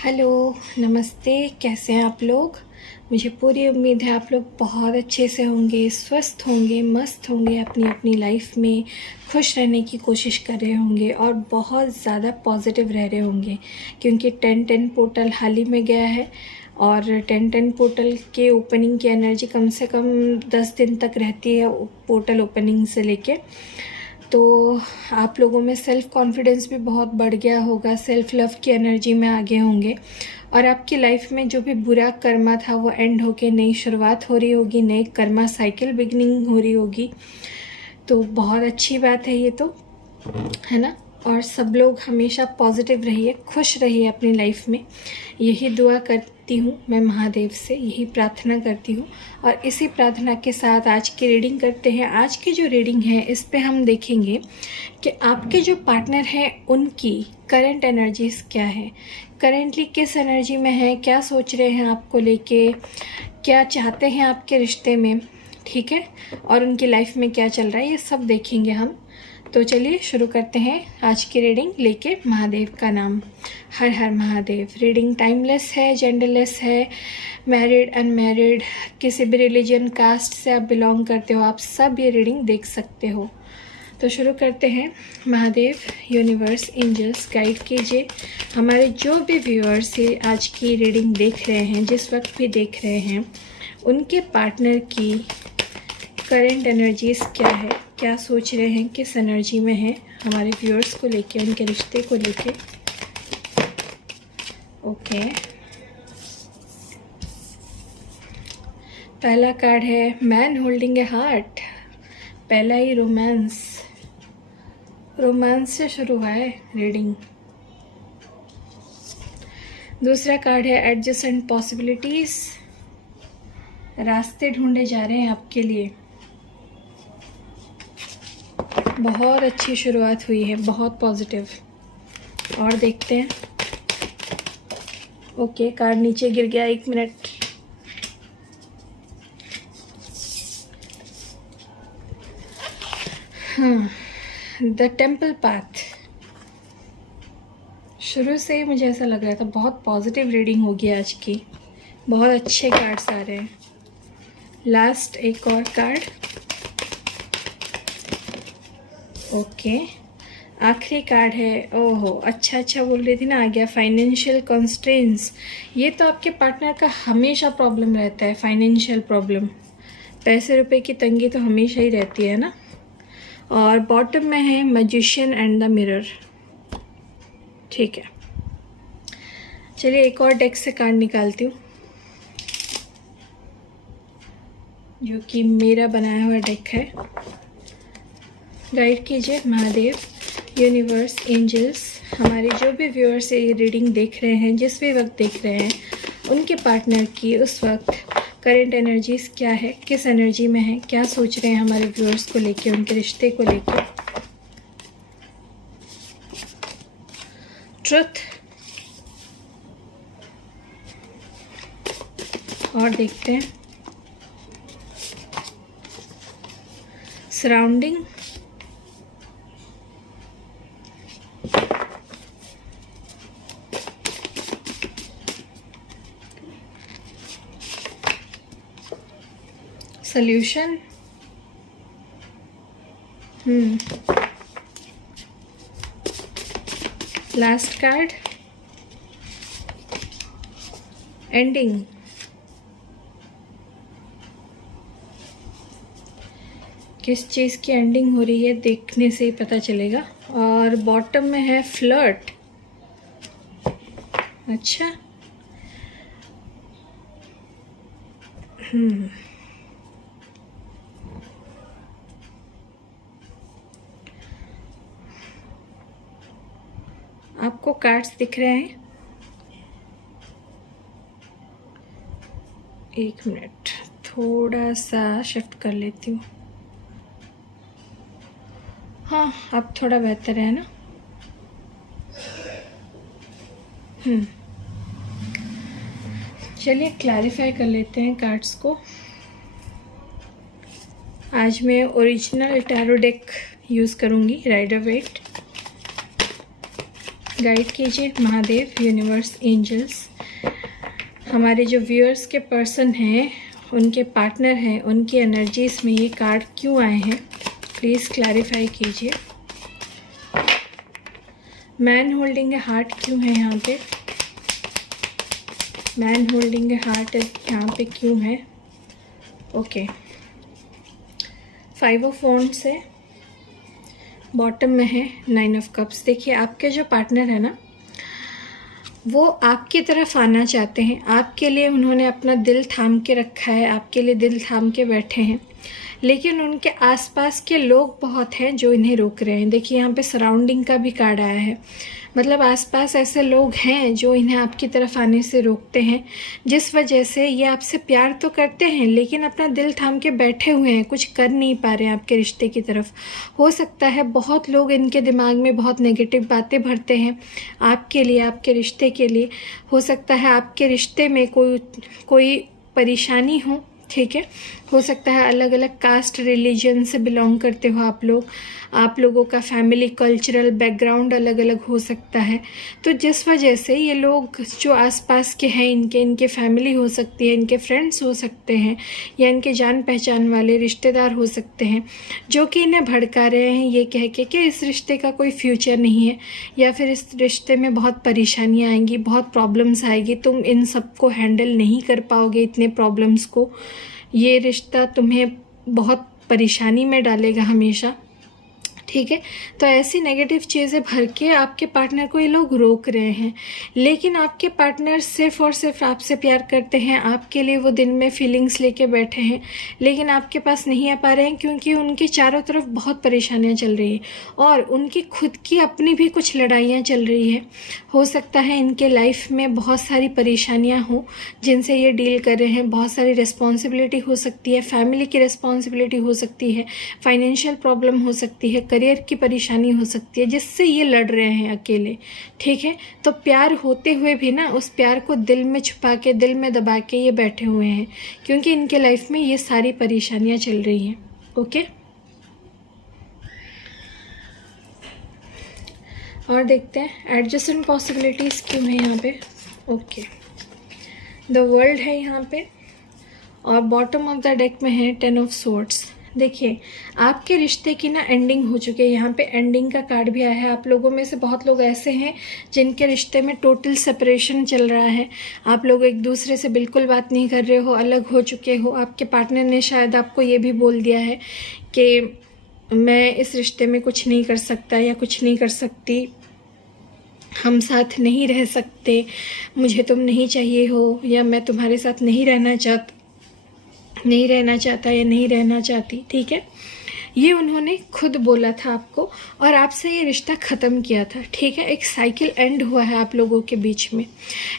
Hello, नमस्ते। कैसे हैं आप लोग? मुझे पूरी उम्मीद है आप लोग बहुत अच्छे से होंगे, स्वस्थ होंगे, मस्त होंगे, अपनी अपनी लाइफ में खुश रहने की कोशिश कर रहे होंगे और बहुत ज़्यादा पॉजिटिव रह रहे होंगे, क्योंकि 10-10 पोर्टल हाल ही में गया है और 10-10 पोर्टल के ओपनिंग की एनर्जी कम से कम 10 दिन तक रहती है पोर्टल ओपनिंग से लेके। तो आप लोगों में सेल्फ़ कॉन्फिडेंस भी बहुत बढ़ गया होगा, सेल्फ़ लव की एनर्जी में आगे होंगे और आपकी लाइफ में जो भी बुरा कर्मा था वो एंड होके नई शुरुआत हो रही होगी, नई कर्मा साइकिल बिगनिंग हो रही होगी। तो बहुत अच्छी बात है ये तो, है ना। और सब लोग हमेशा पॉजिटिव रहिए, खुश रहिए अपनी लाइफ में, यही दुआ करती हूँ मैं महादेव से, यही प्रार्थना करती हूँ। और इसी प्रार्थना के साथ आज की रीडिंग करते हैं। आज की जो रीडिंग है इस पे हम देखेंगे कि आपके जो पार्टनर हैं उनकी करंट एनर्जीज़ क्या है, करेंटली किस एनर्जी में है, क्या सोच रहे हैं आपको लेके, क्या चाहते हैं आपके रिश्ते में, ठीक है, और उनकी लाइफ में क्या चल रहा है, ये सब देखेंगे हम। तो चलिए शुरू करते हैं आज की रीडिंग लेके महादेव का नाम। हर हर महादेव। रीडिंग टाइमलेस है, जेंडरलेस है, मैरिड अनमैरिड, किसी भी रिलीजन कास्ट से आप बिलोंग करते हो, आप सब ये रीडिंग देख सकते हो। तो शुरू करते हैं। महादेव, यूनिवर्स, एंजल्स गाइड कीजिए हमारे जो भी व्यूअर्स ये आज की रीडिंग देख रहे हैं, जिस वक्त भी देख रहे हैं, उनके पार्टनर की करंट एनर्जीज़ क्या है, क्या सोच रहे हैं, किस एनर्जी में है हमारे व्यूअर्स को लेके, उनके रिश्ते को लेके। ओके, पहला कार्ड है मैन होल्डिंग ए हार्ट। पहला ही रोमांस से शुरू हुआ है रीडिंग। दूसरा कार्ड है एडजस्टेंट पॉसिबिलिटीज़। रास्ते ढूंढे जा रहे हैं आपके लिए। बहुत अच्छी शुरुआत हुई है, बहुत पॉजिटिव। और देखते हैं। ओके, कार्ड नीचे गिर गया, 1 मिनट। The temple path. शुरू से ही मुझे ऐसा लग रहा था बहुत पॉजिटिव रीडिंग होगी आज की, बहुत अच्छे कार्ड्स आ रहे हैं। लास्ट एक और कार्ड। ओके, आखिरी कार्ड है। ओहो, अच्छा बोल रही थी ना, आ गया फाइनेंशियल कंस्ट्रेंट्स। ये तो आपके पार्टनर का हमेशा प्रॉब्लम रहता है, फाइनेंशियल प्रॉब्लम, पैसे रुपए की तंगी तो हमेशा ही रहती है ना। और बॉटम में है मैजिशियन एंड द मिरर। ठीक है, चलिए एक और डेक से कार्ड निकालती हूँ, जो कि मेरा बनाया हुआ डेक है। गाइड कीजिए महादेव, यूनिवर्स, एंजल्स, हमारे जो भी व्यूअर्स ये रीडिंग देख रहे हैं, जिस भी वक्त देख रहे हैं, उनके पार्टनर की उस वक्त करंट एनर्जीज़ क्या है, किस एनर्जी में है, क्या सोच रहे हैं हमारे व्यूअर्स को लेके, उनके रिश्ते को लेके। ट्रुथ। और देखते हैं surrounding. Solution. Last card, ending. किस चीज़ की एंडिंग हो रही है देखने से ही पता चलेगा। और बॉटम में है फ्लर्ट। अच्छा, आपको कार्ड्स दिख रहे हैं? 1 मिनट, थोड़ा सा शिफ्ट कर लेती हूँ। हाँ, अब थोड़ा बेहतर है ना। चलिए क्लैरिफाई कर लेते हैं कार्ड्स को। आज मैं ओरिजिनल टैरो डेक यूज़ करूँगी, राइडर वेट। गाइड कीजिए महादेव, यूनिवर्स, एंजल्स। हमारे जो व्यूअर्स के पर्सन हैं, उनके पार्टनर हैं, उनकी एनर्जीज़ में ये कार्ड क्यों आए हैं, प्लीज़ क्लैरिफाई कीजिए। मैन होल्डिंग ए हार्ट क्यों है यहाँ पे? मैन होल्डिंग ए हार्ट यहाँ पे क्यों है? ओके, 5 ऑफ वॉन्ड्स है, बॉटम में है 9 ऑफ कप्स। देखिए आपके जो पार्टनर है ना, वो आपकी तरफ आना चाहते हैं। आपके लिए उन्होंने अपना दिल थाम के रखा है, आपके लिए दिल थाम के बैठे हैं, लेकिन उनके आसपास के लोग बहुत हैं जो इन्हें रोक रहे हैं। देखिए यहाँ पे सराउंडिंग का भी कार्ड आया है, मतलब आसपास ऐसे लोग हैं जो इन्हें आपकी तरफ आने से रोकते हैं, जिस वजह से ये आपसे प्यार तो करते हैं लेकिन अपना दिल थाम के बैठे हुए हैं, कुछ कर नहीं पा रहे हैं आपके रिश्ते की तरफ। हो सकता है बहुत लोग इनके दिमाग में बहुत नेगेटिव बातें भरते हैं आपके लिए, आपके रिश्ते के लिए। हो सकता है आपके रिश्ते में कोई परेशानी हो, ठीक है। हो सकता है अलग अलग कास्ट रिलीजन से बिलोंग करते हो आप लोगों का फैमिली कल्चरल बैकग्राउंड अलग अलग हो सकता है। तो जिस वजह से ये लोग जो आसपास के हैं, इनके फैमिली हो सकती है, इनके फ्रेंड्स हो सकते हैं, या इनके जान पहचान वाले रिश्तेदार हो सकते हैं, जो कि इन्हें भड़का रहे हैं ये कह के कि इस रिश्ते का कोई फ्यूचर नहीं है, या फिर इस रिश्ते में बहुत परेशानियाँ आएंगी, बहुत प्रॉब्लम्स आएगी, तुम इन सबको हैंडल नहीं कर पाओगे, इतने प्रॉब्लम्स को। ये रिश्ता तुम्हें बहुत परेशानी में डालेगा हमेशा, ठीक है। तो ऐसी नेगेटिव चीज़ें भर के आपके पार्टनर को ये लोग रोक रहे हैं, लेकिन आपके पार्टनर सिर्फ़ और सिर्फ आपसे प्यार करते हैं, आपके लिए वो दिन में फीलिंग्स लेके बैठे हैं, लेकिन आपके पास नहीं आ पा रहे हैं क्योंकि उनके चारों तरफ बहुत परेशानियां चल रही हैं और उनकी खुद की अपनी भी कुछ लड़ाइयाँ चल रही हैं। हो सकता है इनके लाइफ में बहुत सारी परेशानियाँ हों जिनसे ये डील कर रहे हैं, बहुत सारी रिस्पॉन्सिबिलिटी हो सकती है, फैमिली की रिस्पॉन्सिबिलिटी हो सकती है, फाइनेंशियल प्रॉब्लम हो सकती है, करियर की परेशानी हो सकती है, जिससे ये लड़ रहे हैं अकेले, ठीक है। तो प्यार होते हुए भी ना उस प्यार को दिल में छुपा के, दिल में दबा के ये बैठे हुए हैं, क्योंकि इनके लाइफ में ये सारी परेशानियां चल रही हैं। ओके, और देखते हैं एडजस्टमेंट पॉसिबिलिटीज़ क्यों है यहाँ पे। ओके, द वर्ल्ड है यहाँ पे, और बॉटम ऑफ द डेक में है 10 ऑफ स्वॉर्ड्स। देखिए आपके रिश्ते की ना एंडिंग हो चुकी है, यहाँ पे एंडिंग का कार्ड भी आया है। आप लोगों में से बहुत लोग ऐसे हैं जिनके रिश्ते में टोटल सेपरेशन चल रहा है, आप लोग एक दूसरे से बिल्कुल बात नहीं कर रहे हो, अलग हो चुके हो। आपके पार्टनर ने शायद आपको ये भी बोल दिया है कि मैं इस रिश्ते में कुछ नहीं कर सकता या कुछ नहीं कर सकती, हम साथ नहीं रह सकते, मुझे तुम नहीं चाहिए हो, या मैं तुम्हारे साथ नहीं रहना चाहता या नहीं रहना चाहती, ठीक है। ये उन्होंने खुद बोला था आपको और आपसे ये रिश्ता ख़त्म किया था, ठीक है। एक साइकिल एंड हुआ है आप लोगों के बीच में,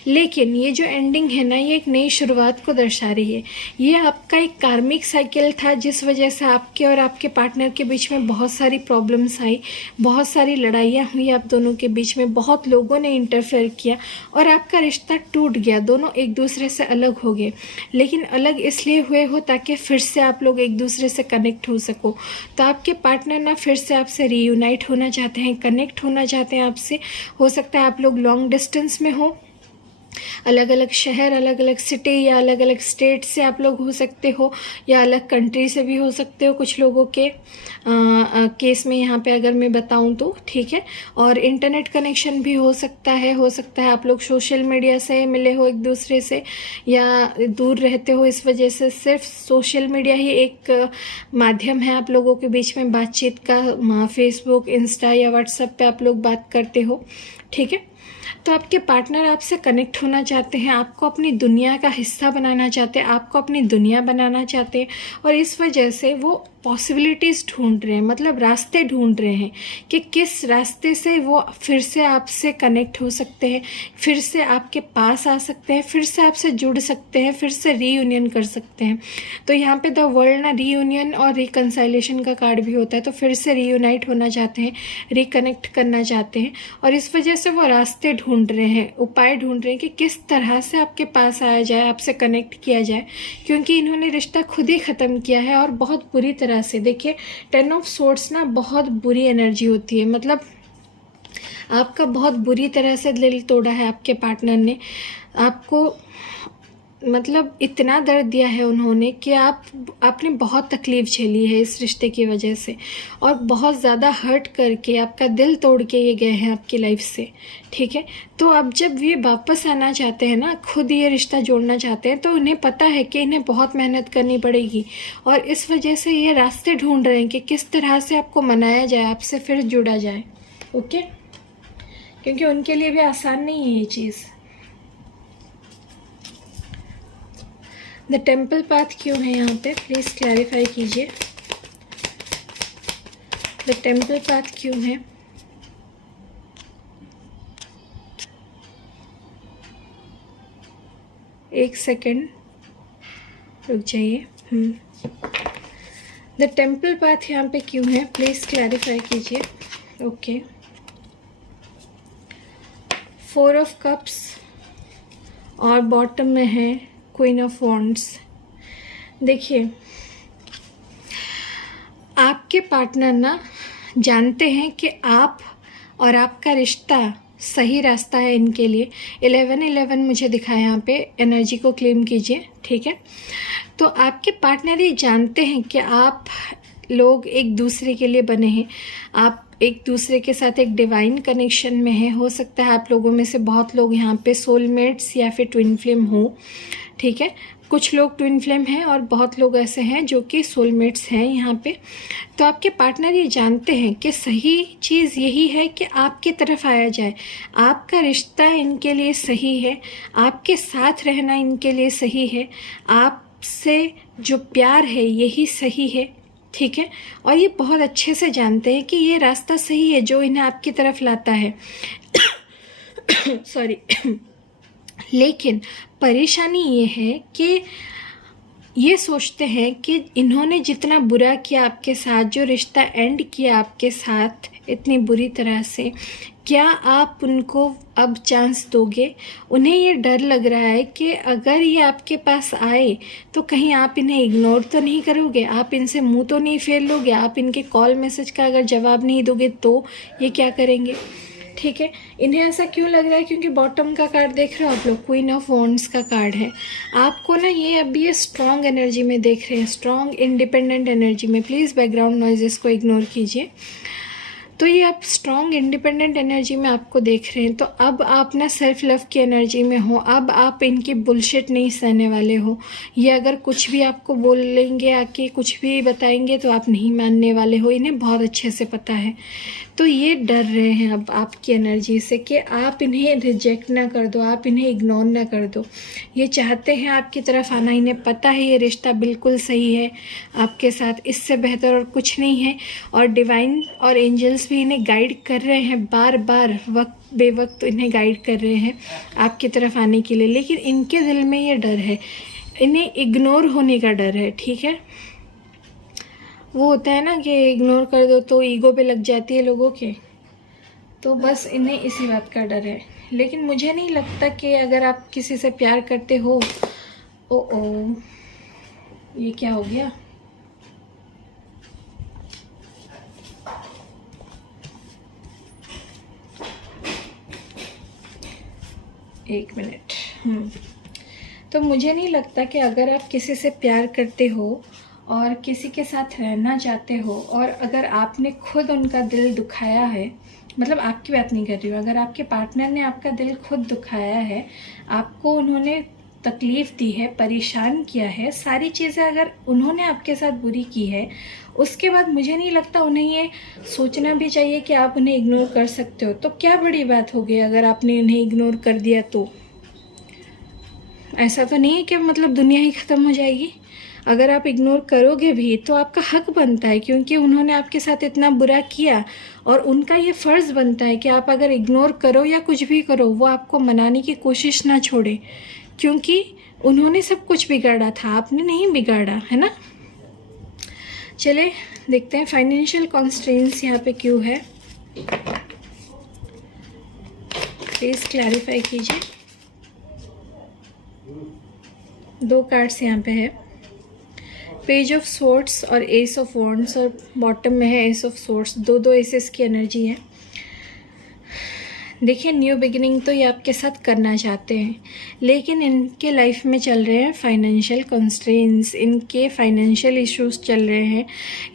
लेकिन ये जो एंडिंग है ना, ये एक नई शुरुआत को दर्शा रही है। ये आपका एक कार्मिक साइकिल था जिस वजह से आपके और आपके पार्टनर के बीच में बहुत सारी प्रॉब्लम्स आई, बहुत सारी लड़ाइयाँ हुई आप दोनों के बीच में, बहुत लोगों ने इंटरफेयर किया और आपका रिश्ता टूट गया, दोनों एक दूसरे से अलग हो गए। लेकिन अलग इसलिए हुए हो ताकि फिर से आप लोग एक दूसरे से कनेक्ट हो सको। तो आपके पार्टनर ना फिर से आपसे रीयूनाइट होना चाहते हैं, कनेक्ट होना चाहते हैं आपसे। हो सकता है आप लोग लॉन्ग डिस्टेंस में हो, अलग अलग शहर, अलग अलग सिटी या अलग अलग स्टेट से आप लोग हो सकते हो, या अलग कंट्री से भी हो सकते हो कुछ लोगों के केस में यहाँ पे अगर मैं बताऊँ तो, ठीक है। और इंटरनेट कनेक्शन भी हो सकता है आप लोग सोशल मीडिया से मिले हो एक दूसरे से, या दूर रहते हो, इस वजह से सिर्फ सोशल मीडिया ही एक माध्यम है आप लोगों के बीच में बातचीत का। फेसबुक, इंस्टा या व्हाट्सएप पे आप लोग बात करते हो, ठीक है। तो आपके पार्टनर आपसे कनेक्ट होना चाहते हैं, आपको अपनी दुनिया का हिस्सा बनाना चाहते हैं, आपको अपनी दुनिया बनाना चाहते हैं, और इस वजह से वो पॉसिबिलिटीज़ ढूंढ रहे हैं, मतलब रास्ते ढूंढ रहे हैं कि किस रास्ते से वो फिर से आपसे कनेक्ट हो सकते हैं, फिर से आपके पास आ सकते हैं, फिर से आपसे जुड़ सकते हैं, फिर से रीयूनियन कर सकते हैं। तो यहाँ पे द वर्ल्ड ना रीयूनियन और रिकन्साइलेशन का कार्ड भी होता है, तो फिर से रीयूनाइट होना चाहते हैं, रिकनेक्ट करना चाहते हैं, और इस वजह से वो रास्ते ढूंढ रहे हैं, उपाय ढूंढ रहे हैं कि किस तरह से आपके पास आया जाए, आपसे कनेक्ट किया जाए, क्योंकि इन्होंने रिश्ता खुद ही ख़त्म किया है और बहुत बुरी तरह से। देखिए 10 ऑफ स्वॉर्ड्स ना बहुत बुरी एनर्जी होती है, मतलब आपका बहुत बुरी तरह से दिल तोड़ा है आपके पार्टनर ने। आपको मतलब इतना दर्द दिया है उन्होंने कि आपने बहुत तकलीफ़ झेली है इस रिश्ते की वजह से, और बहुत ज़्यादा हर्ट करके आपका दिल तोड़ के ये गए हैं आपकी लाइफ से, ठीक है। तो अब जब ये वापस आना चाहते हैं ना, खुद ये रिश्ता जोड़ना चाहते हैं, तो उन्हें पता है कि इन्हें बहुत मेहनत करनी पड़ेगी, और इस वजह से ये रास्ते ढूंढ रहे हैं कि किस तरह से आपको मनाया जाए, आपसे फिर जुड़ा जाए, ओके। क्योंकि उनके लिए भी आसान नहीं है ये चीज़। द टेम्पल पाथ क्यों है यहाँ पे, प्लीज़ क्लैरिफाई कीजिए। द टेम्पल पाथ क्यों है? एक सेकेंड रुक जाइए। द टेम्पल पाथ यहाँ पे क्यों है, प्लीज़ क्लैरिफाई कीजिए। ओके, 4 ऑफ कप्स और बॉटम में है क्वीन ऑफ वॉन्ड्स। देखिए, आपके पार्टनर ना जानते हैं कि आप और आपका रिश्ता सही रास्ता है इनके लिए। 11-11 मुझे दिखा है यहाँ पे, एनर्जी को क्लेम कीजिए, ठीक है। तो आपके पार्टनर ये जानते हैं कि आप लोग एक दूसरे के लिए बने हैं, आप एक दूसरे के साथ एक डिवाइन कनेक्शन में हैं। हो सकता है आप लोगों में से बहुत लोग यहाँ पे सोलमेट्स या फिर ट्विन फ्लेम हो, ठीक है। कुछ लोग ट्विन फ्लेम हैं और बहुत लोग ऐसे हैं जो कि सोलमेट्स हैं यहाँ पे। तो आपके पार्टनर ये जानते हैं कि सही चीज़ यही है कि आपकी तरफ आया जाए, आपका रिश्ता इनके लिए सही है, आपके साथ रहना इनके लिए सही है, आपसे जो प्यार है यही सही है, ठीक है। और ये बहुत अच्छे से जानते हैं कि ये रास्ता सही है जो इन्हें आपकी तरफ लाता है। सॉरी। लेकिन परेशानी ये है कि ये सोचते हैं कि इन्होंने जितना बुरा किया आपके साथ, जो रिश्ता एंड किया आपके साथ इतनी बुरी तरह से, क्या आप उनको अब चांस दोगे? उन्हें ये डर लग रहा है कि अगर ये आपके पास आए तो कहीं आप इन्हें इग्नोर तो नहीं करोगे, आप इनसे मुंह तो नहीं फेर लोगे, आप इनके कॉल मैसेज का अगर जवाब नहीं दोगे तो ये क्या करेंगे, ठीक है। इन्हें ऐसा क्यों लग रहा है? क्योंकि बॉटम का कार्ड देख रहे हो आप लोग, क्वीन ऑफ वॉन्ड्स का कार्ड है। आपको ना ये अभी ये स्ट्रॉन्ग एनर्जी में देख रहे हैं, स्ट्रॉन्ग इंडिपेंडेंट एनर्जी में। प्लीज़ बैकग्राउंड नॉइजेस को इग्नोर कीजिए। तो ये आप स्ट्रॉन्ग इंडिपेंडेंट एनर्जी में आपको देख रहे हैं। तो अब आप ना सेल्फ लव की एनर्जी में हो, अब आप इनकी बुलशिट नहीं सहने वाले हो। ये अगर कुछ भी आपको बोलेंगे, आके कुछ भी बताएंगे तो आप नहीं मानने वाले हो, इन्हें बहुत अच्छे से पता है। तो ये डर रहे हैं अब आपकी एनर्जी से कि आप इन्हें रिजेक्ट ना कर दो, आप इन्हें इग्नोर ना कर दो। ये चाहते हैं आपकी तरफ आना, इन्हें पता है ये रिश्ता बिल्कुल सही है आपके साथ, इससे बेहतर और कुछ नहीं है। और डिवाइन और एंजल्स भी इन्हें गाइड कर रहे हैं, बार बार वक्त बेवक्त इन्हें गाइड कर रहे हैं आपकी तरफ आने के लिए। लेकिन इनके दिल में ये डर है, इन्हें इग्नोर होने का डर है, ठीक है। वो होता है ना कि इग्नोर कर दो तो ईगो पे लग जाती है लोगों के, तो बस इन्हें इसी बात का डर है। लेकिन मुझे नहीं लगता कि अगर आप किसी से प्यार करते हो, ओ ये क्या हो गया? एक मिनट। तो मुझे नहीं लगता कि अगर आप किसी से प्यार करते हो और किसी के साथ रहना चाहते हो, और अगर आपने खुद उनका दिल दुखाया है, मतलब आपकी बात नहीं कर रही हूँ, अगर आपके पार्टनर ने आपका दिल खुद दुखाया है, आपको उन्होंने तकलीफ़ दी है, परेशान किया है, सारी चीज़ें अगर उन्होंने आपके साथ बुरी की है, उसके बाद मुझे नहीं लगता उन्हें ये सोचना भी चाहिए कि आप उन्हें इग्नोर कर सकते हो। तो क्या बड़ी बात हो गई अगर आपने उन्हें इग्नोर कर दिया? तो ऐसा तो नहीं है कि मतलब दुनिया ही ख़त्म हो जाएगी। अगर आप इग्नोर करोगे भी तो आपका हक बनता है, क्योंकि उन्होंने आपके साथ इतना बुरा किया, और उनका ये फ़र्ज़ बनता है कि आप अगर इग्नोर करो या कुछ भी करो, वो आपको मनाने की कोशिश ना छोड़े, क्योंकि उन्होंने सब कुछ बिगाड़ा था, आपने नहीं बिगाड़ा, है ना। चले देखते हैं फाइनेंशियल कॉन्स्ट्रेंट्स यहाँ पे क्यों है, प्लीज़ क्लैरिफाई कीजिए। 2 कार्ड्स यहाँ पे है, पेज ऑफ स्वॉर्ड्स और एस ऑफ वॉन्ड्स, और बॉटम में है एस ऑफ स्वॉर्ड्स। 2 एसेस की एनर्जी है। देखिए, न्यू बिगिनिंग तो ये आपके साथ करना चाहते हैं, लेकिन इनके लाइफ में चल रहे हैं फाइनेंशियल कंस्ट्रेंट्स, इनके फाइनेंशियल इश्यूज चल रहे हैं,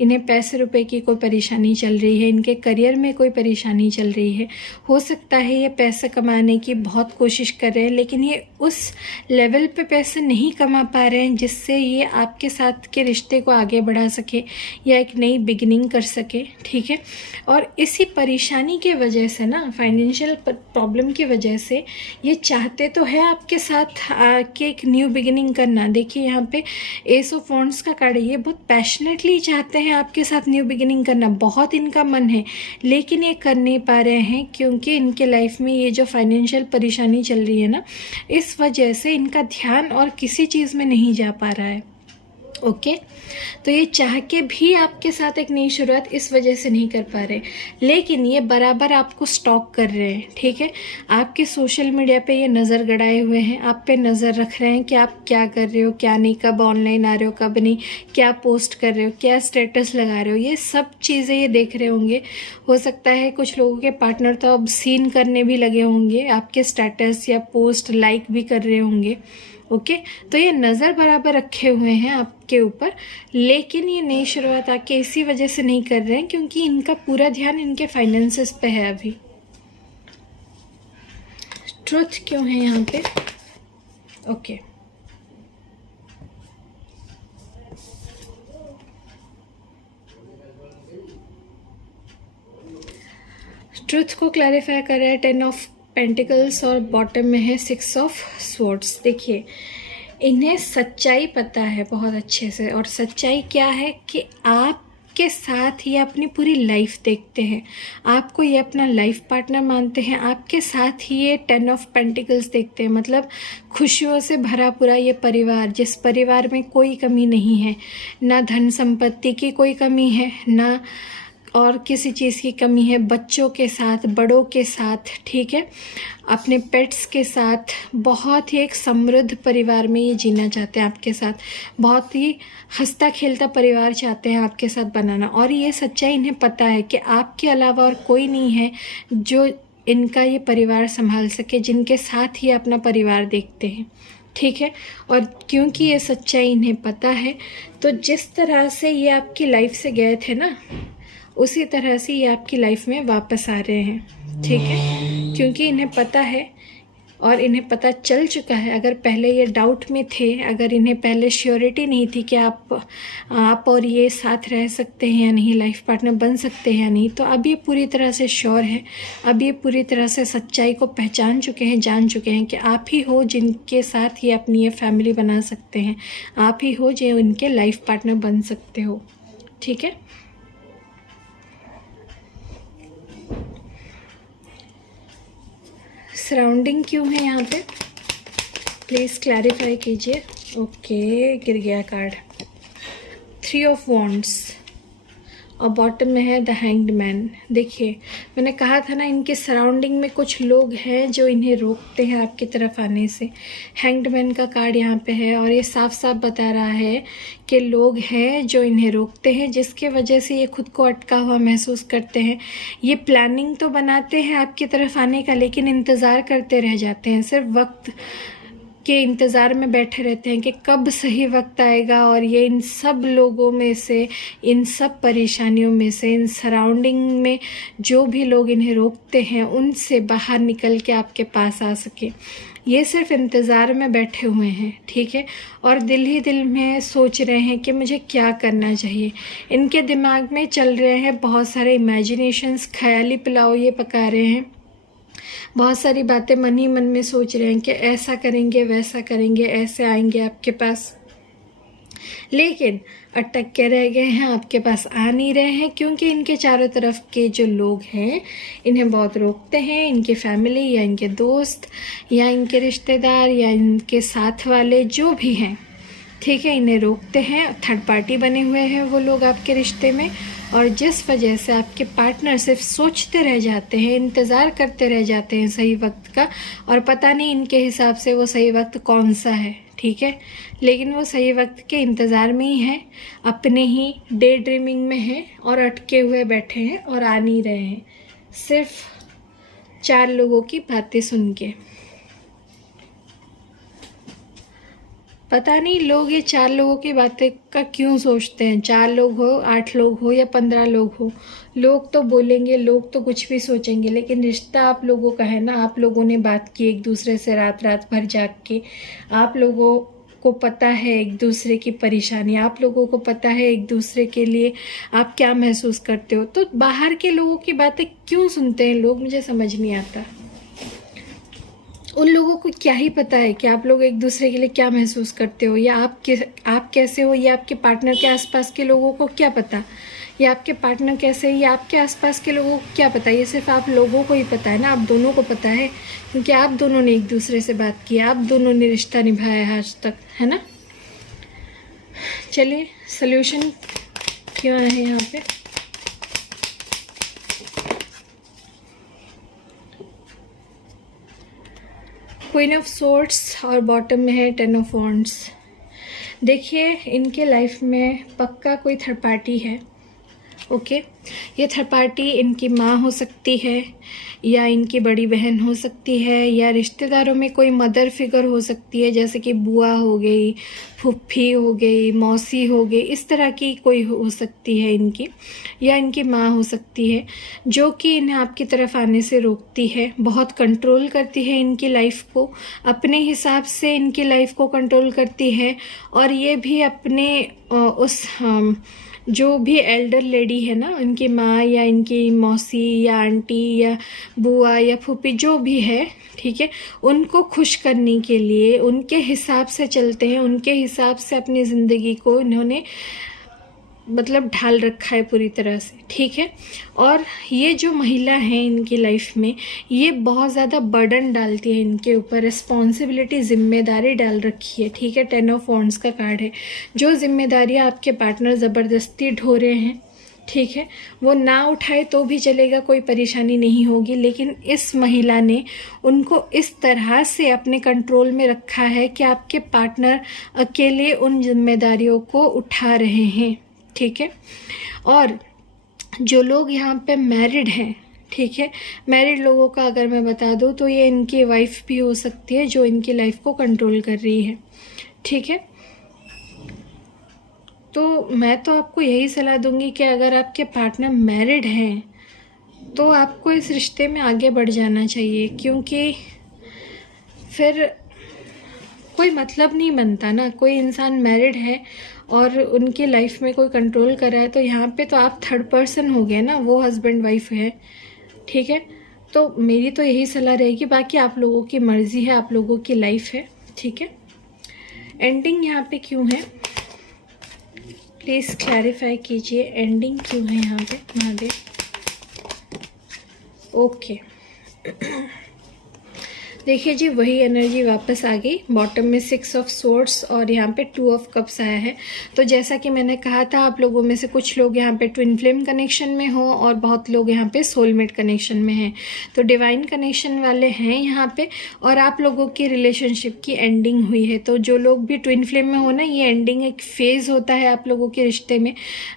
इन्हें पैसे रुपए की कोई परेशानी चल रही है, इनके करियर में कोई परेशानी चल रही है। हो सकता है ये पैसे कमाने की बहुत कोशिश कर रहे हैं, लेकिन ये उस लेवल पे पैसे नहीं कमा पा रहे हैं जिससे ये आपके साथ के रिश्ते को आगे बढ़ा सके या एक नई बिगिनिंग कर सके, ठीक है। और इसी परेशानी के वजह से ना, फाइनेंशियल प्रॉब्लम की वजह से ये चाहते तो है आपके साथ आके एक न्यू बिगिनिंग करना। देखिए यहाँ पे एस ऑफ वॉन्ड्स का कार्ड है, ये बहुत पैशनेटली चाहते हैं आपके साथ न्यू बिगिनिंग करना, बहुत इनका मन है, लेकिन ये कर नहीं पा रहे हैं क्योंकि इनके लाइफ में ये जो फाइनेंशियल परेशानी चल रही है ना, इस वजह से इनका ध्यान और किसी चीज़ में नहीं जा पा रहा है। ओके, तो ये चाह के भी आपके साथ एक नई शुरुआत इस वजह से नहीं कर पा रहे, लेकिन ये बराबर आपको स्टॉक कर रहे हैं, ठीक है। आपके सोशल मीडिया पे ये नज़र गड़ाए हुए हैं, आप पे नज़र रख रहे हैं कि आप क्या कर रहे हो, क्या नहीं, कब ऑनलाइन आ रहे हो, कब नहीं, क्या पोस्ट कर रहे हो, क्या स्टेटस लगा रहे हो, ये सब चीज़ें ये देख रहे होंगे। हो सकता है कुछ लोगों के पार्टनर तो अब सीन करने भी लगे होंगे, आपके स्टेटस या पोस्ट लाइक भी कर रहे होंगे। ओके, तो ये नज़र बराबर रखे हुए हैं आपके ऊपर, लेकिन ये नई शुरुआत आके इसी वजह से नहीं कर रहे हैं क्योंकि इनका पूरा ध्यान इनके फाइनेंसेस पे है अभी। ट्रुथ क्यों है यहाँ पे? ओके, ट्रुथ को क्लैरिफाई कर रहा है 10 ऑफ पेंटिकल्स और बॉटम में है 6 ऑफ स्वॉर्ड्स। देखिए, इन्हें सच्चाई पता है बहुत अच्छे से, और सच्चाई क्या है कि आपके साथ ये अपनी पूरी लाइफ देखते हैं, आपको ये अपना लाइफ पार्टनर मानते हैं, आपके साथ ही ये 10 ऑफ पेंटिकल्स देखते हैं, मतलब खुशियों से भरा पूरा ये परिवार, जिस परिवार में कोई कमी नहीं है, ना धन संपत्ति की कोई कमी है, ना और किसी चीज़ की कमी है, बच्चों के साथ, बड़ों के साथ, ठीक है, अपने पेट्स के साथ, बहुत ही एक समृद्ध परिवार में ये जीना चाहते हैं आपके साथ, बहुत ही हंसता खेलता परिवार चाहते हैं आपके साथ बनाना। और ये सच्चाई इन्हें पता है कि आपके अलावा और कोई नहीं है जो इनका ये परिवार संभाल सके, जिनके साथ ही अपना परिवार देखते हैं, ठीक है। और क्योंकि ये सच्चाई इन्हें पता है, तो जिस तरह से ये आपकी लाइफ से गए थे ना, उसी तरह से ये आपकी लाइफ में वापस आ रहे हैं, ठीक है, क्योंकि इन्हें पता है और इन्हें पता चल चुका है। अगर पहले ये डाउट में थे, अगर इन्हें पहले श्योरिटी नहीं थी कि आप और ये साथ रह सकते हैं या नहीं, लाइफ पार्टनर बन सकते हैं या नहीं, तो अब ये पूरी तरह से श्योर है, अब ये पूरी तरह से सच्चाई को पहचान चुके हैं, जान चुके हैं कि आप ही हो जिनके साथ ये अपनी ये फैमिली बना सकते हैं, आप ही हो जो इनके लाइफ पार्टनर बन सकते हो, ठीक है। सराउंडिंग क्यों है यहाँ पे, प्लीज़ क्लैरिफाई कीजिए। ओके, गिर गया कार्ड 3 ऑफ वॉन्ड्स और बॉटम में है द हैंग्ड मैन। देखिए, मैंने कहा था ना, इनके सराउंडिंग में कुछ लोग हैं जो इन्हें रोकते हैं आपकी तरफ आने से। हैंग्ड मैन का कार्ड यहाँ पे है और ये साफ साफ बता रहा है कि लोग हैं जो इन्हें रोकते हैं, जिसके वजह से ये खुद को अटका हुआ महसूस करते हैं। ये प्लानिंग तो बनाते हैं आपकी तरफ आने का, लेकिन इंतज़ार करते रह जाते हैं, सिर्फ वक्त के इंतज़ार में बैठे रहते हैं कि कब सही वक्त आएगा। और ये इन सब लोगों में से, इन सब परेशानियों में से, इन सराउंडिंग में जो भी लोग इन्हें रोकते हैं, उनसे बाहर निकल के आपके पास आ सके, ये सिर्फ इंतज़ार में बैठे हुए हैं, ठीक है। और दिल ही दिल में सोच रहे हैं कि मुझे क्या करना चाहिए। इनके दिमाग में चल रहे हैं बहुत सारे इमेजिनेशंस, ख्याली पुलाव ये पका रहे हैं, बहुत सारी बातें मन ही मन में सोच रहे हैं कि ऐसा करेंगे, वैसा करेंगे, ऐसे आएंगे आपके पास, लेकिन अटक के रह गए हैं, आपके पास आ नहीं रहे हैं क्योंकि इनके चारों तरफ के जो लोग हैं इन्हें बहुत रोकते हैं। इनकी फैमिली या इनके दोस्त या इनके रिश्तेदार या इनके साथ वाले जो भी हैं, ठीक है, इन्हें रोकते हैं। थर्ड पार्टी बने हुए हैं वो लोग आपके रिश्ते में, और जिस वजह से आपके पार्टनर सिर्फ सोचते रह जाते हैं, इंतज़ार करते रह जाते हैं सही वक्त का, और पता नहीं इनके हिसाब से वो सही वक्त कौन सा है, ठीक है, लेकिन वो सही वक्त के इंतज़ार में ही है, अपने ही डे ड्रीमिंग में है और अटके हुए बैठे हैं और आ नहीं रहे हैं, सिर्फ 4 लोगों की बातें सुन के। पता नहीं लोग ये 4 लोगों की बातें का क्यों सोचते हैं। 4 लोग हो, 8 लोग हो या 15 लोग हो, लोग तो बोलेंगे, लोग तो कुछ भी सोचेंगे, लेकिन रिश्ता आप लोगों का है ना। आप लोगों ने बात की एक दूसरे से रात रात भर जाग के। आप लोगों को पता है एक दूसरे की परेशानी, आप लोगों को पता है एक दूसरे के लिए आप क्या महसूस करते हो। तो बाहर के लोगों की बातें क्यों सुनते हैं लोग, मुझे समझ नहीं आता। उन लोगों को क्या ही पता है कि आप लोग एक दूसरे के लिए क्या महसूस करते हो, या आप कैसे हो, या आपके पार्टनर के आसपास के लोगों को क्या पता, या आपके पार्टनर कैसे है, या आपके आसपास के लोगों को क्या पता। ये सिर्फ आप लोगों को ही पता है ना, आप दोनों को पता है, क्योंकि आप दोनों ने एक दूसरे से बात की, आप दोनों ने रिश्ता निभाया है आज तक, है ना। चलिए सल्यूशन क्या है यहाँ पे। क्वीन ऑफ सोर्ड्स और बॉटम में है 10 ऑफ वॉन्ड्स। देखिए इनके लाइफ में पक्का कोई थर्ड पार्टी है। ओके, ये थर्ड पार्टी इनकी माँ हो सकती है, या इनकी बड़ी बहन हो सकती है, या रिश्तेदारों में कोई मदर फिगर हो सकती है, जैसे कि बुआ हो गई, फुफ्फी हो गई, मौसी हो गई, इस तरह की कोई हो सकती है इनकी, या इनकी माँ हो सकती है, जो कि इन्हें आपकी तरफ आने से रोकती है, बहुत कंट्रोल करती है इनकी लाइफ को, अपने हिसाब से इनकी लाइफ को कंट्रोल करती है। और ये भी अपने उस जो भी एल्डर लेडी है ना, उनकी माँ या इनकी मौसी या आंटी या बुआ या फूफी जो भी है, ठीक है, उनको खुश करने के लिए उनके हिसाब से चलते हैं, उनके हिसाब से अपनी ज़िंदगी को इन्होंने मतलब ढाल रखा है पूरी तरह से, ठीक है। और ये जो महिला है इनकी लाइफ में, ये बहुत ज़्यादा बर्डन डालती है इनके ऊपर, रिस्पॉन्सिबिलिटी, जिम्मेदारी डाल रखी है, ठीक है। 10 ऑफ वॉन्ड्स का कार्ड है। जो जिम्मेदारियाँ आपके पार्टनर ज़बरदस्ती ढो रहे हैं, ठीक है, वो ना उठाए तो भी चलेगा, कोई परेशानी नहीं होगी, लेकिन इस महिला ने उनको इस तरह से अपने कंट्रोल में रखा है कि आपके पार्टनर अकेले उन जिम्मेदारियों को उठा रहे हैं, ठीक है। और जो लोग यहाँ पे मैरिड हैं, ठीक है, मैरिड लोगों का अगर मैं बता दूँ तो ये इनकी वाइफ भी हो सकती है जो इनकी लाइफ को कंट्रोल कर रही है, ठीक है। तो मैं तो आपको यही सलाह दूंगी कि अगर आपके पार्टनर मैरिड हैं तो आपको इस रिश्ते में आगे बढ़ जाना चाहिए, क्योंकि फिर कोई मतलब नहीं बनता ना। कोई इंसान मैरिड है और उनकी लाइफ में कोई कंट्रोल कर रहा है, तो यहाँ पे तो आप थर्ड पर्सन हो गए ना, वो हस्बैंड वाइफ है, ठीक है। तो मेरी तो यही सलाह रहेगी, बाकी आप लोगों की मर्ज़ी है, आप लोगों की लाइफ है, ठीक है। एंडिंग यहाँ पे क्यों है, प्लीज़ क्लैरिफाई कीजिए, एंडिंग क्यों है यहाँ पे महादेव। ओके देखिए जी, वही एनर्जी वापस आ गई। बॉटम में 6 ऑफ सोर्ड्स और यहाँ पे 2 ऑफ कप्स आया है। तो जैसा कि मैंने कहा था, आप लोगों में से कुछ लोग यहाँ पे ट्विन फ्लेम कनेक्शन में हो और बहुत लोग यहाँ पे सोलमेट कनेक्शन में हैं। तो डिवाइन कनेक्शन वाले हैं यहाँ पे, और आप लोगों की रिलेशनशिप की एंडिंग हुई है। तो जो लोग भी ट्विन फ्लेम में हो ना, ये एंडिंग एक फेज़ होता है आप लोगों के रिश्ते में।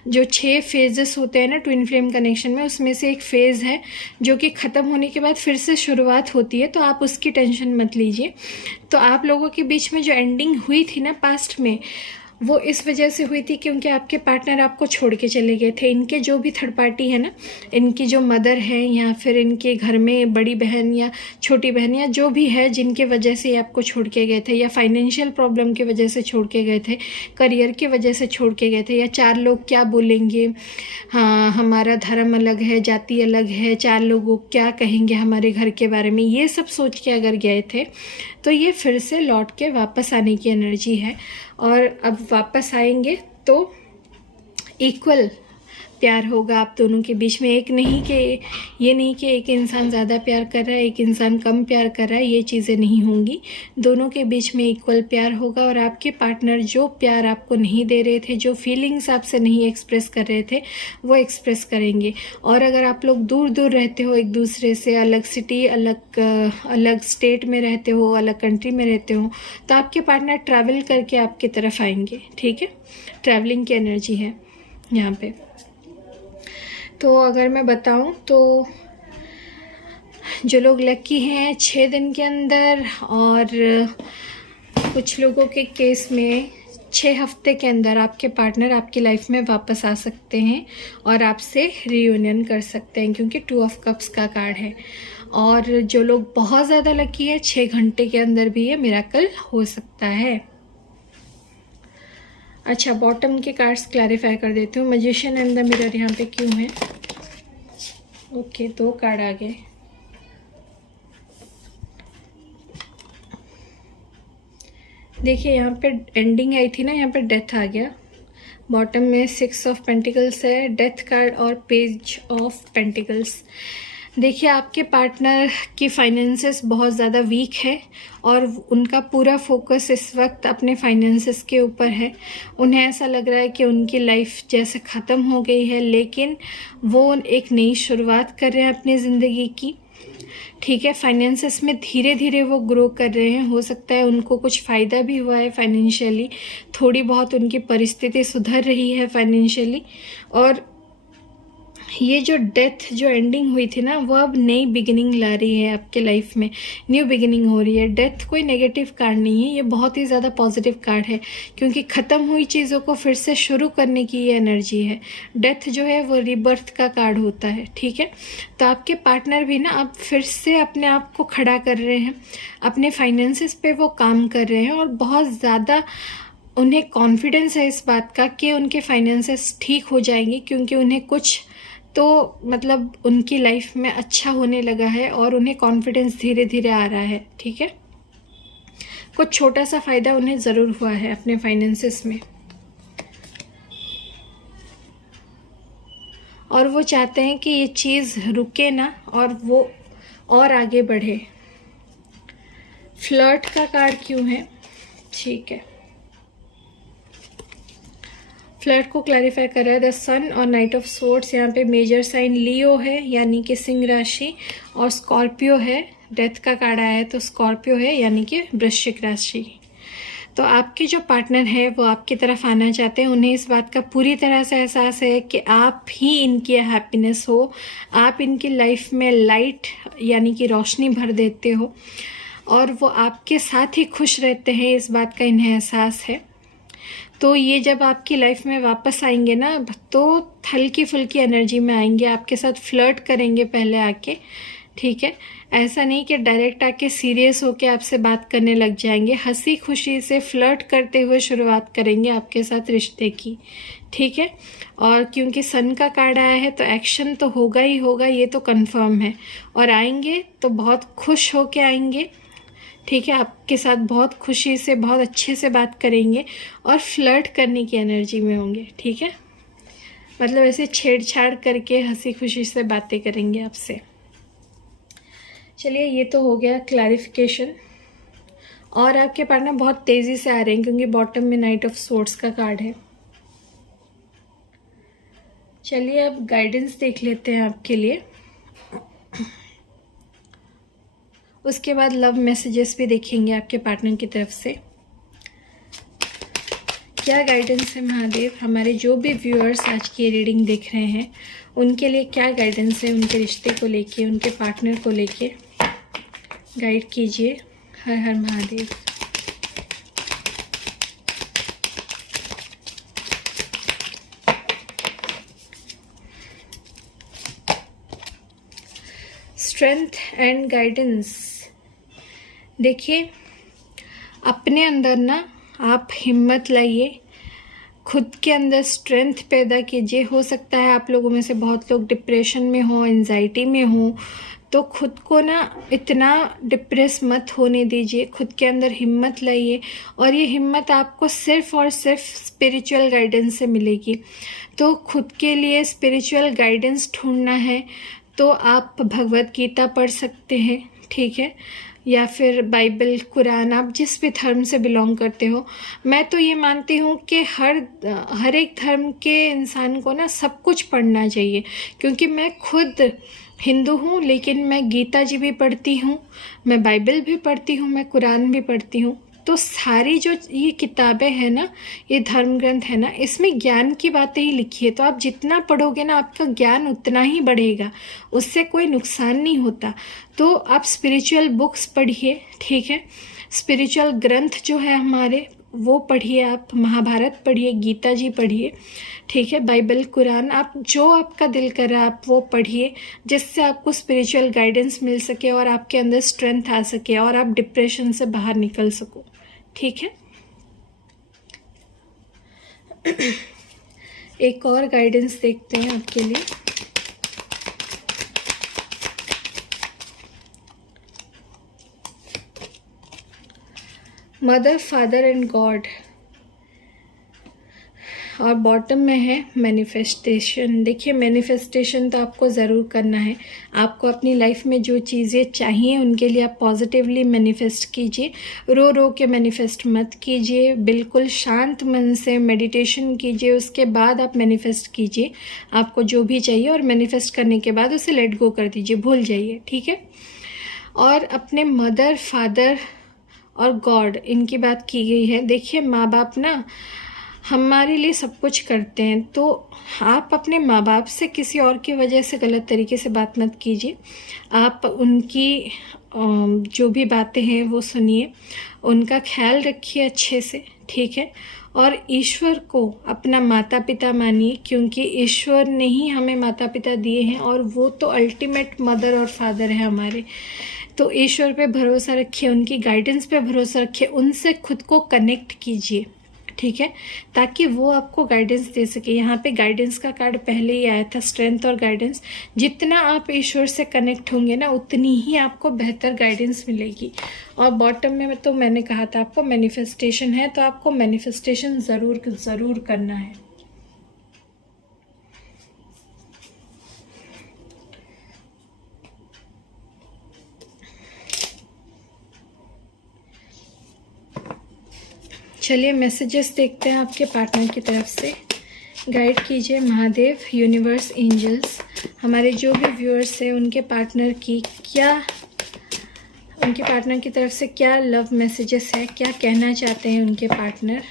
जो 6 फेजेस होते हैं ना ट्विन फ्लेम कनेक्शन में, उसमें से एक फेज़ है जो कि ख़त्म होने के बाद फिर से शुरुआत होती है, तो आप उसकी टेंशन मत लीजिए। तो आप लोगों के बीच में जो एंडिंग हुई थी ना पास्ट में, वो इस वजह से हुई थी क्योंकि आपके पार्टनर आपको छोड़ के चले गए थे। इनके जो भी थर्ड पार्टी है ना, इनकी जो मदर है या फिर इनके घर में बड़ी बहन या छोटी बहन या जो भी है, जिनके वजह से आपको छोड़ के गए थे, या फाइनेंशियल प्रॉब्लम की वजह से छोड़ के गए थे, करियर की वजह से छोड़ के गए थे, या 4 लोग क्या बोलेंगे, हाँ हमारा धर्म अलग है, जाति अलग है, 4 लोग क्या कहेंगे हमारे घर के बारे में, ये सब सोच के अगर गए थे, तो ये फिर से लौट के वापस आने की एनर्जी है। और अब वापस आएंगे तो इक्वल प्यार होगा आप दोनों के बीच में। एक नहीं कि ये नहीं कि एक इंसान ज़्यादा प्यार कर रहा है, एक इंसान कम प्यार कर रहा है, ये चीज़ें नहीं होंगी। दोनों के बीच में इक्वल प्यार होगा, और आपके पार्टनर जो प्यार आपको नहीं दे रहे थे, जो फीलिंग्स आपसे नहीं एक्सप्रेस कर रहे थे, वो एक्सप्रेस करेंगे। और अगर आप लोग दूर दूर रहते हो एक दूसरे से, अलग सिटी, अलग स्टेट में रहते हो, अलग कंट्री में रहते हो, तो आपके पार्टनर ट्रैवल करके आपकी तरफ आएंगे, ठीक है। ट्रैवलिंग की एनर्जी है यहाँ पे। तो अगर मैं बताऊं तो जो लोग लकी हैं 6 दिन के अंदर, और कुछ लोगों के केस में 6 हफ्ते के अंदर आपके पार्टनर आपकी लाइफ में वापस आ सकते हैं और आपसे रियूनियन कर सकते हैं, क्योंकि 2 ऑफ कप्स का कार्ड है। और जो लोग बहुत ज़्यादा लकी है 6 घंटे के अंदर भी ये मिरेकल हो सकता है। अच्छा, बॉटम के कार्ड्स क्लैरिफाई कर देती हूँ। मैजिशियन एंड द मिरर यहाँ पे क्यों है? ओके, 2 कार्ड आ गए। देखिए यहाँ पे एंडिंग आई थी ना, यहाँ पे डेथ आ गया। बॉटम में 6 ऑफ पेंटिकल्स है, डेथ कार्ड और पेज ऑफ पेंटिकल्स। देखिए आपके पार्टनर की फाइनेंसेस बहुत ज़्यादा वीक है और उनका पूरा फोकस इस वक्त अपने फाइनेंसेस के ऊपर है। उन्हें ऐसा लग रहा है कि उनकी लाइफ जैसे ख़त्म हो गई है, लेकिन वो एक नई शुरुआत कर रहे हैं अपनी ज़िंदगी की। ठीक है, फाइनेंसेस में धीरे धीरे वो ग्रो कर रहे हैं। हो सकता है उनको कुछ फ़ायदा भी हुआ है फाइनेंशियली, थोड़ी बहुत उनकी परिस्थिति सुधर रही है फाइनेंशियली। और ये जो डेथ जो एंडिंग हुई थी ना, वो अब नई बिगिनिंग ला रही है आपके लाइफ में, न्यू बिगिनिंग हो रही है। डेथ कोई नेगेटिव कार्ड नहीं है, ये बहुत ही ज़्यादा पॉजिटिव कार्ड है, क्योंकि ख़त्म हुई चीज़ों को फिर से शुरू करने की ये एनर्जी है। डेथ जो है वो रीबर्थ का कार्ड होता है। ठीक है, तो आपके पार्टनर भी ना अब फिर से अपने आप को खड़ा कर रहे हैं, अपने फाइनेंसिस पे वो काम कर रहे हैं और बहुत ज़्यादा उन्हें कॉन्फिडेंस है इस बात का कि उनके फाइनेंसेस ठीक हो जाएंगे, क्योंकि उन्हें कुछ तो मतलब उनकी लाइफ में अच्छा होने लगा है और उन्हें कॉन्फिडेंस धीरे धीरे आ रहा है। ठीक है, कुछ छोटा सा फ़ायदा उन्हें ज़रूर हुआ है अपने फाइनेंसेस में, और वो चाहते हैं कि ये चीज़ रुके ना और वो और आगे बढ़े। फ्लर्ट का कार्ड क्यों है? ठीक है, फ्लर्ट को क्लैरिफाई कर रहा है द सन और नाइट ऑफ सोर्ड्स। यहाँ पे मेजर साइन लियो है, यानी कि सिंह राशि, और स्कॉर्पियो है। डेथ का कार्ड आया है तो स्कॉर्पियो है, यानी कि वृश्चिक राशि। तो आपके जो पार्टनर है वो आपकी तरफ आना चाहते हैं। उन्हें इस बात का पूरी तरह से एहसास है कि आप ही इनकी हैप्पीनेस हो, आप इनकी लाइफ में लाइट यानी कि रोशनी भर देते हो, और वो आपके साथ ही खुश रहते हैं, इस बात का इन्हें एहसास है। तो ये जब आपकी लाइफ में वापस आएंगे ना, तो हल्की फुल्की एनर्जी में आएंगे, आपके साथ फ्लर्ट करेंगे पहले आके। ठीक है, ऐसा नहीं कि डायरेक्ट आके सीरियस होके आपसे बात करने लग जाएंगे, हंसी खुशी से फ्लर्ट करते हुए शुरुआत करेंगे आपके साथ रिश्ते की। ठीक है, और क्योंकि सन का कार्ड आया है तो एक्शन तो होगा ही होगा, ये तो कंफर्म है। और आएंगे तो बहुत खुश होके आएंगे। ठीक है, आपके साथ बहुत खुशी से, बहुत अच्छे से बात करेंगे और फ्लर्ट करने की एनर्जी में होंगे। ठीक है, मतलब ऐसे छेड़छाड़ करके हंसी खुशी से बातें करेंगे आपसे। चलिए, ये तो हो गया क्लैरिफिकेशन। और आपके पार्टनर बहुत तेज़ी से आ रहे हैं, क्योंकि बॉटम में नाइट ऑफ सोर्ड्स का कार्ड है। चलिए अब गाइडेंस देख लेते हैं आपके लिए, उसके बाद लव मैसेजेस भी देखेंगे आपके पार्टनर की तरफ से। क्या गाइडेंस है महादेव हमारे जो भी व्यूअर्स आज की रीडिंग देख रहे हैं, उनके लिए क्या गाइडेंस है, उनके रिश्ते को लेके, उनके पार्टनर को लेके गाइड कीजिए। Har Har Mahadev. Strength and guidance. देखिए, अपने अंदर ना आप हिम्मत लाइए, खुद के अंदर स्ट्रेंथ पैदा कीजिए। हो सकता है आप लोगों में से बहुत लोग डिप्रेशन में हो, एंजाइटी में हो, तो खुद को ना इतना डिप्रेस मत होने दीजिए, खुद के अंदर हिम्मत लाइए। और ये हिम्मत आपको सिर्फ और सिर्फ स्पिरिचुअल गाइडेंस से मिलेगी। तो खुद के लिए स्पिरिचुअल गाइडेंस ढूंढना है तो आप भगवत गीता पढ़ सकते हैं। ठीक है, या फिर बाइबल, कुरान, आप जिस भी धर्म से बिलोंग करते हो। मैं तो ये मानती हूँ कि हर एक धर्म के इंसान को ना सब कुछ पढ़ना चाहिए, क्योंकि मैं खुद हिंदू हूँ, लेकिन मैं गीता जी भी पढ़ती हूँ, मैं बाइबल भी पढ़ती हूँ, मैं कुरान भी पढ़ती हूँ। तो सारी जो ये किताबें हैं ना, ये धर्म ग्रंथ है ना, इसमें ज्ञान की बातें ही लिखी है। तो आप जितना पढ़ोगे ना, आपका ज्ञान उतना ही बढ़ेगा, उससे कोई नुकसान नहीं होता। तो आप स्पिरिचुअल बुक्स पढ़िए, ठीक है। स्पिरिचुअल ग्रंथ जो है हमारे, वो पढ़िए। आप महाभारत पढ़िए, गीता जी पढ़िए, ठीक है, बाइबल, कुरान, आप जो आपका दिल कर रहा है आप वो पढ़िए, जिससे आपको स्पिरिचुअल गाइडेंस मिल सके और आपके अंदर स्ट्रेंथ आ सके और आप डिप्रेशन से बाहर निकल सको, ठीक है। एक और गाइडेंस देखते हैं आपके लिए। मदर, फादर एंड गॉड, और बॉटम में है मैनिफेस्टेशन। देखिए, मैनिफेस्टेशन तो आपको ज़रूर करना है। आपको अपनी लाइफ में जो चीज़ें चाहिए उनके लिए आप पॉजिटिवली मैनिफेस्ट कीजिए। रो रो के मैनिफेस्ट मत कीजिए, बिल्कुल शांत मन से मेडिटेशन कीजिए, उसके बाद आप मैनिफेस्ट कीजिए आपको जो भी चाहिए, और मैनिफेस्ट करने के बाद उसे लेट गो कर दीजिए, भूल जाइए, ठीक है। और अपने मदर, फादर और गॉड, इनकी बात की गई है। देखिए, माँ बाप ना हमारे लिए सब कुछ करते हैं, तो आप अपने माँ बाप से किसी और की वजह से गलत तरीके से बात मत कीजिए। आप उनकी जो भी बातें हैं वो सुनिए, उनका ख्याल रखिए अच्छे से, ठीक है। और ईश्वर को अपना माता पिता मानिए, क्योंकि ईश्वर ने ही हमें माता पिता दिए हैं और वो तो अल्टीमेट मदर और फादर है हमारे। तो ईश्वर पे भरोसा रखिए, उनकी गाइडेंस पे भरोसा रखिए, उनसे खुद को कनेक्ट कीजिए, ठीक है, ताकि वो आपको गाइडेंस दे सके। यहाँ पे गाइडेंस का कार्ड पहले ही आया था, स्ट्रेंथ और गाइडेंस। जितना आप ईश्वर से कनेक्ट होंगे ना, उतनी ही आपको बेहतर गाइडेंस मिलेगी। और बॉटम में तो मैंने कहा था आपको मैनिफेस्टेशन है, तो आपको मैनिफेस्टेशन ज़रूर करना है। चलिए मैसेजेस देखते हैं आपके पार्टनर की तरफ से। गाइड कीजिए महादेव, यूनिवर्स, एंजल्स, हमारे जो भी व्यूअर्स हैं उनके पार्टनर की तरफ से क्या लव मैसेजेस है, क्या कहना चाहते हैं उनके पार्टनर।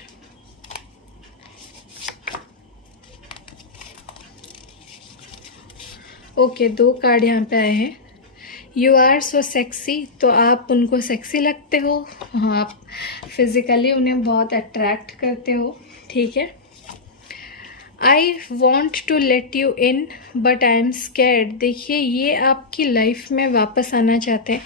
ओके, 2 कार्ड यहाँ पे आए हैं। यू आर सो सेक्सी, तो आप उनको सेक्सी लगते हो, आप फिज़िकली उन्हें बहुत अट्रैक्ट करते हो, ठीक है। I want to let you in but I am scared. देखिए, ये आपकी लाइफ में वापस आना चाहते हैं,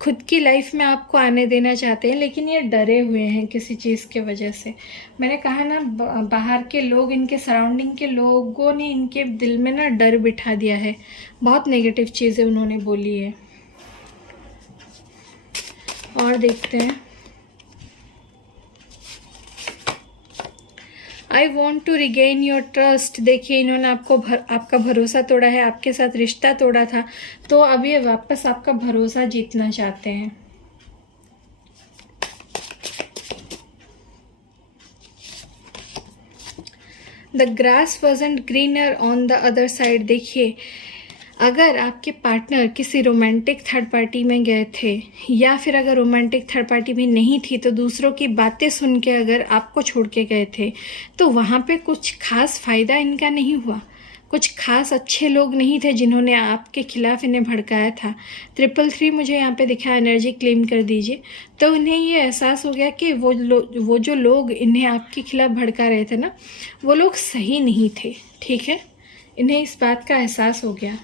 खुद की लाइफ में आपको आने देना चाहते हैं, लेकिन ये डरे हुए हैं किसी चीज़ के वजह से। मैंने कहा ना, बाहर के लोग, इनके सराउंडिंग के लोगों ने इनके दिल में ना डर बिठा दिया है, बहुत नेगेटिव चीज़ें उन्होंने बोली है। और देखते हैं। I want to regain your trust. देखिए, इन्होंने आपका भरोसा तोड़ा है, आपके साथ रिश्ता तोड़ा था, तो अब ये वापस आपका भरोसा जीतना चाहते हैं। The grass wasn't greener on the other side. देखिए, अगर आपके पार्टनर किसी रोमांटिक थर्ड पार्टी में गए थे, या फिर अगर रोमांटिक थर्ड पार्टी भी नहीं थी तो दूसरों की बातें सुन के अगर आपको छोड़ के गए थे, तो वहाँ पे कुछ खास फ़ायदा इनका नहीं हुआ। कुछ खास अच्छे लोग नहीं थे जिन्होंने आपके खिलाफ इन्हें भड़काया था। 333 मुझे यहाँ पे दिखा, एनर्जी क्लेम कर दीजिए। तो उन्हें ये एहसास हो गया कि वो जो लोग इन्हें आपके खिलाफ भड़का रहे थे ना, वो लोग सही नहीं थे, ठीक है। इन्हें इस बात का एहसास हो गया।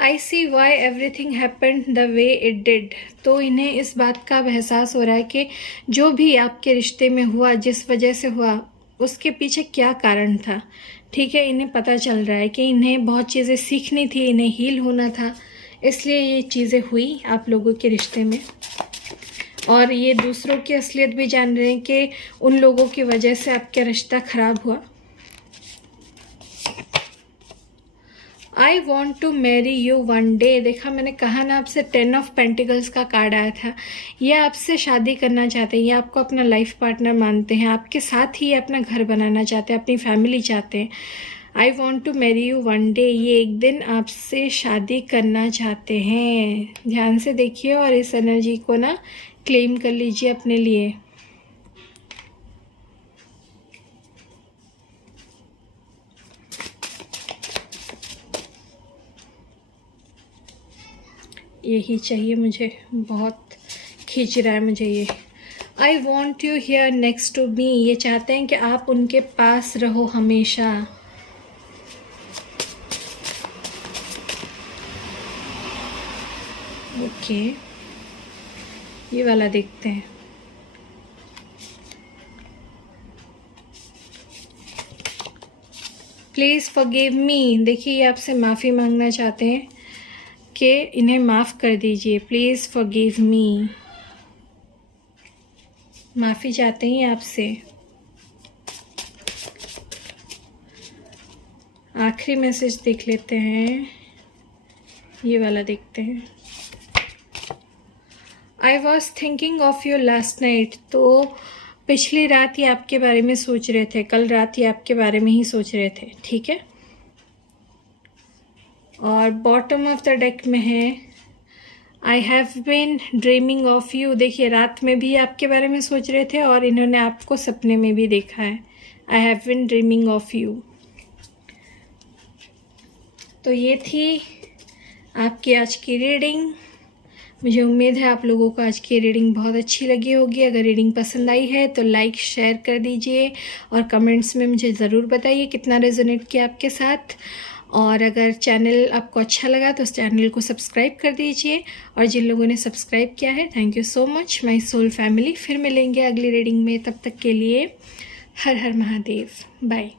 I see why everything happened the way it did. तो इन्हें इस बात का एहसास हो रहा है कि जो भी आपके रिश्ते में हुआ, जिस वजह से हुआ, उसके पीछे क्या कारण था, ठीक है। इन्हें पता चल रहा है कि इन्हें बहुत चीज़ें सीखनी थी, इन्हें हील होना था, इसलिए ये चीज़ें हुई आप लोगों के रिश्ते में। और ये दूसरों की असलियत भी जान रहे हैं कि उन लोगों की वजह से आपका रिश्ता खराब हुआ। I want to marry you one day. देखा, मैंने कहा ना आपसे, 10 ऑफ पेंटिकल्स का कार्ड आया था। ये आपसे शादी करना चाहते हैं, ये आपको अपना लाइफ पार्टनर मानते हैं, आपके साथ ही अपना घर बनाना चाहते हैं, अपनी फैमिली चाहते हैं। I want to marry you one day, ये एक दिन आपसे शादी करना चाहते हैं। ध्यान से देखिए और इस एनर्जी को ना क्लेम कर लीजिए अपने लिए। यही चाहिए मुझे, बहुत खींच रहा है मुझे ये। I want you here next to me, ये चाहते हैं कि आप उनके पास रहो हमेशा। ओके, ये वाला देखते हैं। प्लीज़ फॉरगिव मी, देखिए ये आपसे माफ़ी मांगना चाहते हैं कि इन्हें माफ़ कर दीजिए। प्लीज़ फॉरगिव मी, माफ़ी चाहते हैं आपसे। आखिरी मैसेज देख लेते हैं, ये वाला देखते हैं। I was thinking of you last night, तो पिछली रात ही आपके बारे में सोच रहे थे, कल रात ही आपके बारे में ही सोच रहे थे, ठीक है। और बॉटम ऑफ द डेक में है I have been dreaming of you, देखिए रात में भी आपके बारे में सोच रहे थे और इन्होंने आपको सपने में भी देखा है। I have been dreaming of you. तो ये थी आपकी आज की रीडिंग। मुझे उम्मीद है आप लोगों को आज की रीडिंग बहुत अच्छी लगी होगी। अगर रीडिंग पसंद आई है तो लाइक शेयर कर दीजिए और कमेंट्स में मुझे ज़रूर बताइए कितना रेजोनेट किया आपके साथ। और अगर चैनल आपको अच्छा लगा तो उस चैनल को सब्सक्राइब कर दीजिए। और जिन लोगों ने सब्सक्राइब किया है, thank you so much my soul family. फिर मिलेंगे अगली रीडिंग में, तब तक के लिए हर हर महादेव, बाय।